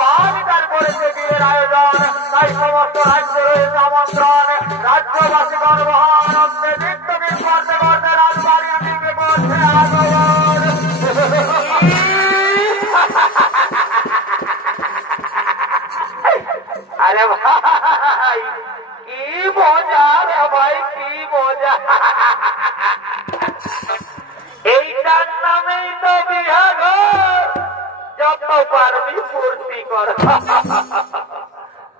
বাড়িটার করেছে বিয়ের আয়োজন, তাই সমস্ত রাজ্য রয়েছে আমন্ত্রণ। রাজ্যবাসীগণ মহান অন্তে নিত্যদিন করতে করতে রাজবাড়ির দিকে পড়ছে আগমন। আরে ভাই কি মজা রে ভাই, কি মজা! এইটার নামেই তো বিহাঘর। যত পারবি ফুর্তি কর।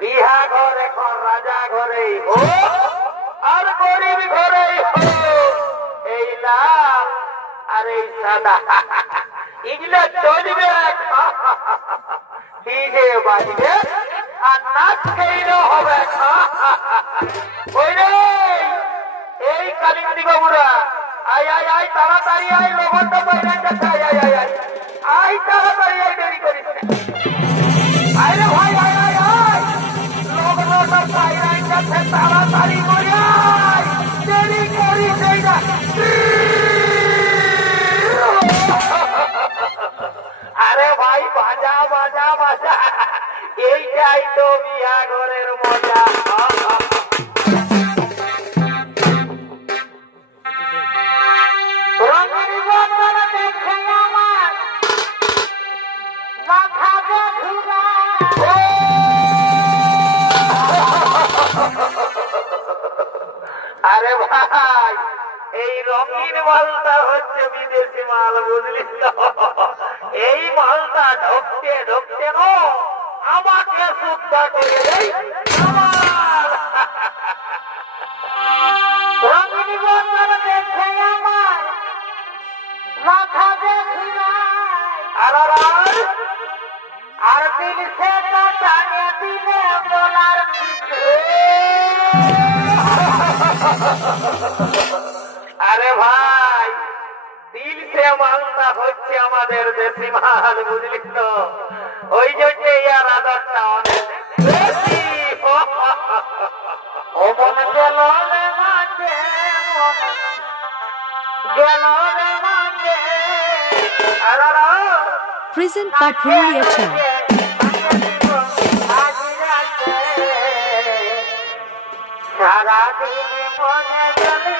বিহাঘর এখন রাজা ঘরেই হোক আর গরিব ঘরেই হোক, এই লাল আর এই সাদা এগুলো চলবে। ডিজে বাজবে আর নাচ খেয়ে হবে। এই কালিন্দি বাবুরা আয় আয় আয়, তাড়াতাড়ি আয়, লবণটা বাইরে যাচ্ছে। আয় আয় আয় আয় আয়, তাড়াতাড়ি আয়, দেরি করিস না। আয় রে ভাই, আয় আয় আয়, লবণটা বাইরে যাচ্ছে, তাড়াতাড়ি করে আয়, দেরি করিস না। আরে ভাই বাজা বাজা বাজা, এইটাই তো বিয়া ঘরের মজা। আরে ভাই এই রঙিন মালটা হচ্ছে বিদেশি মাল, বুঝলি তো? এই মালটা ঢুকতে ঢুকতে নো আমাকে সুদ্ধা করে দেয়। রঙিন বন্ধন দেখে আমার মাথা দেখি আর দিল সে টানে দিলে বলার আরে ভাই দিল সে মালটা হচ্ছে আমাদের দেশি মাল, বুঝলি তো? ওই জন্য ইয়ার আদরটা অনেক বেশি। ও মনে গেল রে মাঝে, গেল রে মাঝে। Present by Prulia Chan. সারাদিন মনে গেলে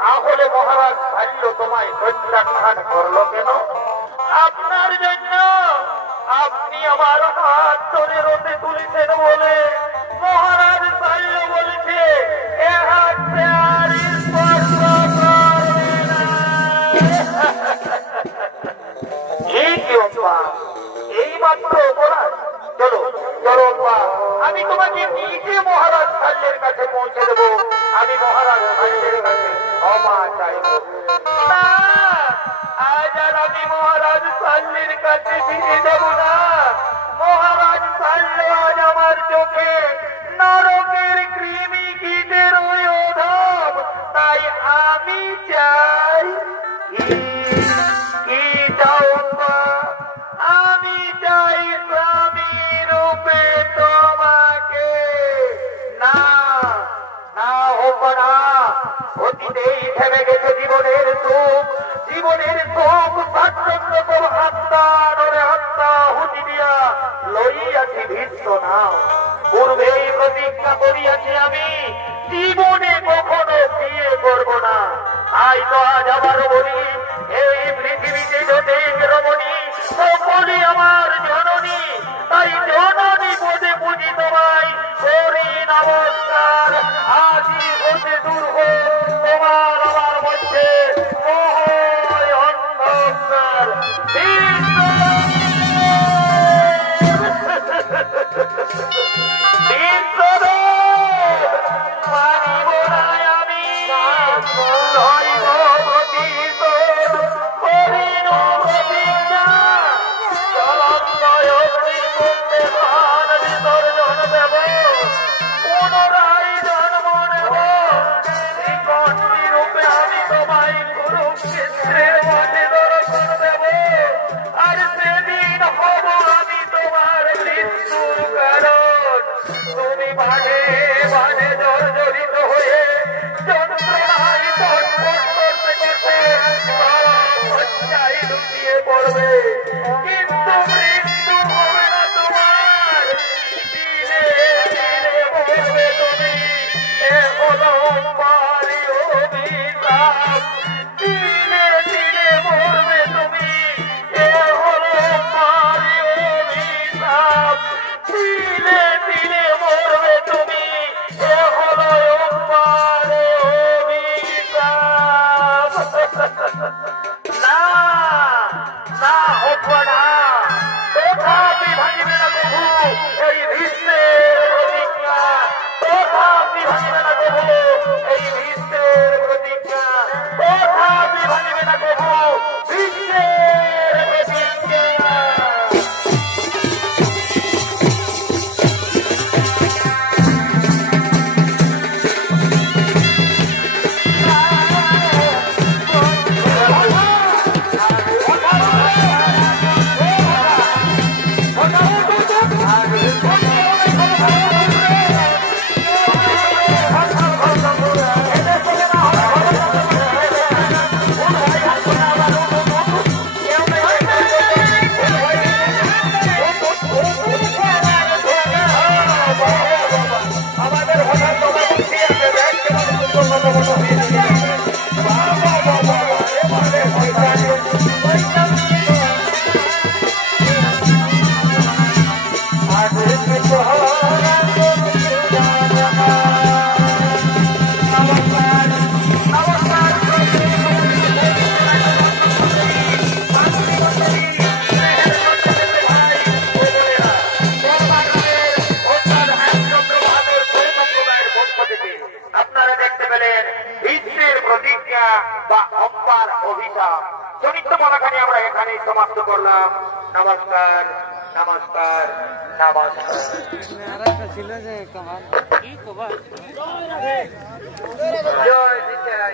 তাহলে মহারাজ ভাল্য তোমায় প্রত্যাখ্যান করলো কেন? আপনার জন্য। আপনি আমার হাত ধরে রোদে তুলেছেন বলে মহারাজ ভাল্য বলছে এ হাত আর স্পর্শ করবে না। এই মাত্র অপরাধ। চলো চলো আমি তোমাকে নিজে মহারাজ ভাল্যের কাছে পৌঁছে দেবো। আমি মহারাজ ভাল্যের কাছে ক্ষমা চাইব না। আজ আর আমি মহারাজ ভাল্যের কাছে ফিরে যাব না। মহারাজ ভাল্য আজ আমার চোখে নরকের কৃমি কীটের ওই অধম। তাই আমি চাই কি চাও? আমি চাই স্বামী রূপে তোমাকে। না না হোক না। অতীতেই থেমে গেছে জীবনের সুখ। জীবনের সুখ স্বাচ্ছন্দ্য আত্মারে আত্মা হুতি দিয়া লইয়াছি ভীষ্ম না। পূর্বেই প্রতিজ্ঞা করিয়াছি আমি জীবনে কখনো বিয়ে করব না। তাই তো আজ আবার বলি এই পৃথিবীতে যতেক রমণী সকলে আমার জননী। তাই জননী পদে পুজি তোমায় করি নমস্কার। আজি হতে দূর হোক তোমার আমার মধ্যে মহয় অন্ধকার। মানিব না আমি লইব প্রতিশোধ করিল প্রতিজ্ঞা। চলন্ত অগ্নিকুণ্ডে প্রাণ বিসর্জন দেব। পুনরায় জন্ম নেব। শ্রীকণ্ঠী রূপে আমি তোমায় কুরুক্ষেত্রের মধ্যে দর্শন দেব। আর সেদিন হব আমি তোমার মৃত্যুর কারণ। তুমি বাঁধে বাঁধে জর্জরিত হয়ে যন্ত্রণায় ছটফট করতে করতে সারা শয্যায় লুটিয়ে পড়বে। কিন্তু মৃত্যু হবে না তোমার। দিনে দিনে মরবে তুমি। এ হলো বাড়ি অভিশাপ। দিনে দিনে মরবে তুমি। এ হলো বাড়ি অভিশাপ। দিনে দিনে মরবে তুমি। এ হলো বাড়ি অভিশাপ। না না হোক না। তথাপি ভাঙিবে না প্রভু এই ভীষ্মের প্রতিজ্ঞা। তথাপি ভাঙিবে না প্রভু এই ভীষ্মের প্রতিজ্ঞা। তথাপি ভাঙিবে না প্রভু ভীষ্মের প্রতিজ্ঞা। আপনারা দেখতে পেলেন ভীষ্মের প্রতিজ্ঞা বা অম্বার অভিশাপ। চরিত্র বলাখানি আমরা এখানেই সমাপ্ত করলাম। নমস্কার নমস্কার নমস্কার। ছিল যে জয়